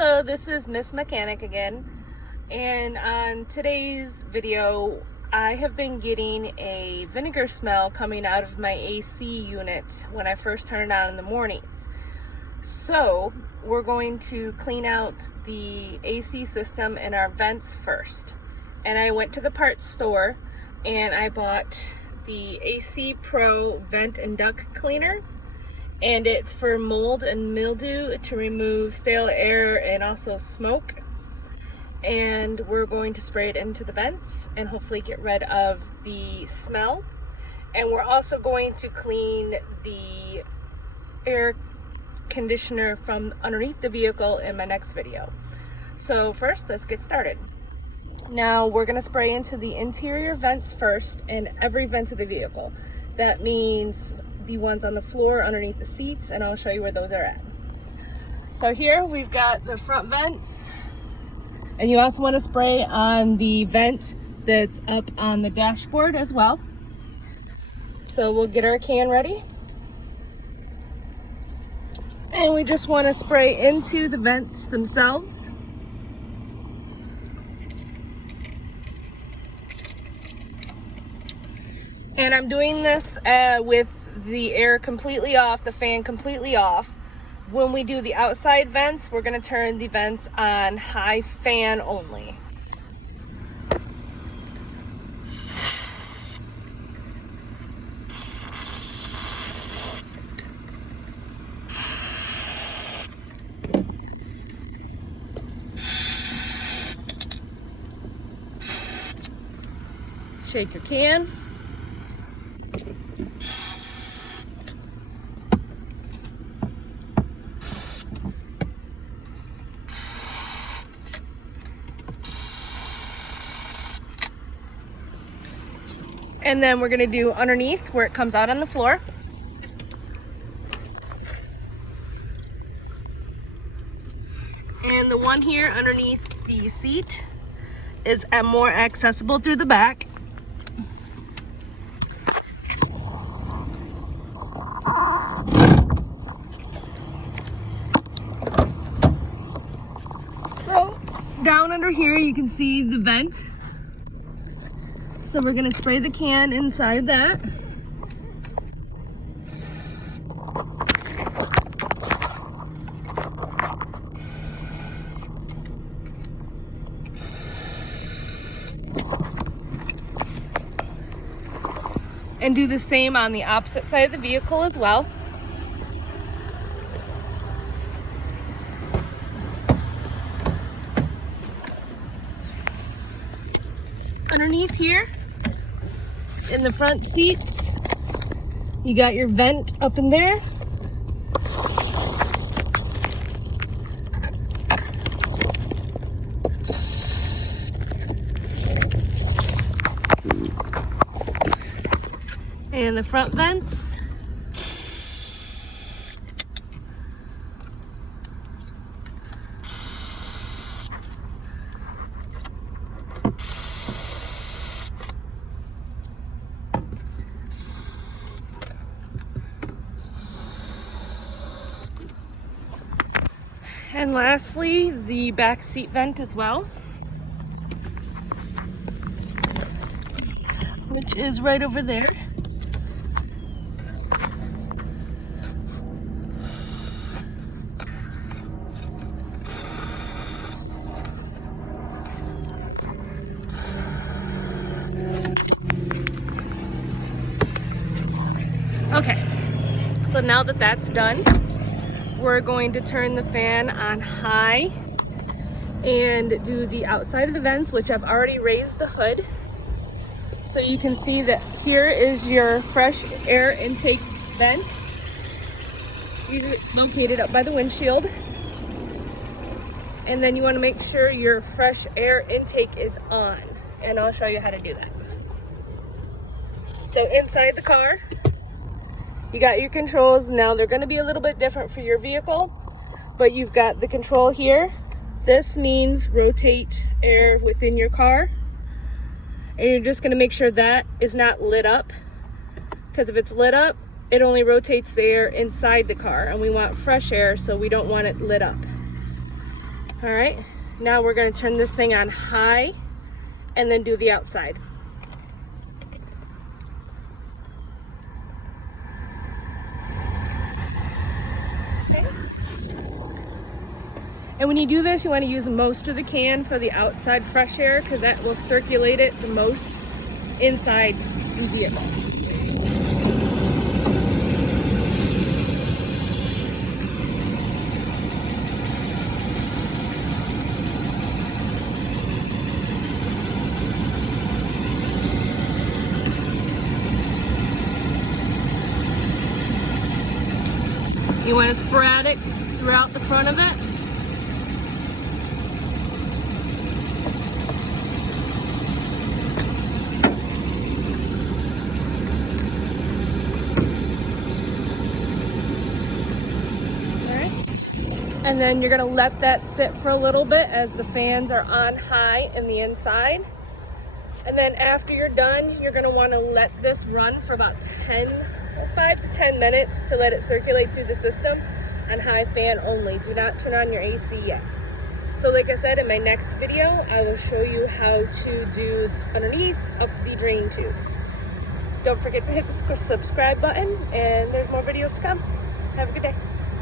Hello, this is Miss Mechanic again, and on today's video I have been getting a vinegar smell coming out of my AC unit when I first turn it on in the mornings. So we're going to clean out the AC system and our vents first. And I went to the parts store and I bought the AC Pro Vent and Duct Cleaner. And it's for mold and mildew to remove stale air and also smoke. And we're going to spray it into the vents and hopefully get rid of the smell. And we're also going to clean the air conditioner from underneath the vehicle in my next video. So first, let's get started. Now we're going to spray into the interior vents first in every vent of the vehicle. That means the ones on the floor underneath the seats, and I'll show you where those are at. So here we've got the front vents, and you also want to spray on the vent that's up on the dashboard as well. So we'll get our can ready, and we just want to spray into the vents themselves. And I'm doing this with the air completely off, the fan completely off. When we do the outside vents, we're going to turn the vents on high fan only. Shake your can. And then we're going to do underneath where it comes out on the floor. And the one here underneath the seat is more accessible through the back. So down under here you can see the vent. So we're going to spray the can inside that. And do the same on the opposite side of the vehicle as well. Underneath here, in the front seats, you got your vent up in there. And the front vents. And lastly, the back seat vent as well, which is right over there. Okay, so now that that's done, we're going to turn the fan on high and do the outside of the vents, which I've already raised the hood. So you can see that here is your fresh air intake vent, usually located up by the windshield. And then you want to make sure your fresh air intake is on, and I'll show you how to do that. So inside the car, you got your controls. Now they're going to be a little bit different for your vehicle, but you've got the control here. This means rotate air within your car, and you're just going to make sure that is not lit up, because if it's lit up, it only rotates the air inside the car, and we want fresh air, so we don't want it lit up. All right, now we're gonna turn this thing on high and then do the outside. Okay. And when you do this, you want to use most of the can for the outside fresh air because that will circulate it the most inside the vehicle. You want it sporadic throughout the front of it. And then you're gonna let that sit for a little bit as the fans are on high in the inside. And then after you're done, you're gonna wanna let this run for about 5 to 10 minutes to let it circulate through the system on high fan only. Do not turn on your AC yet. So like I said, in my next video, I will show you how to do underneath up the drain tube. Don't forget to hit the subscribe button, and there's more videos to come. Have a good day.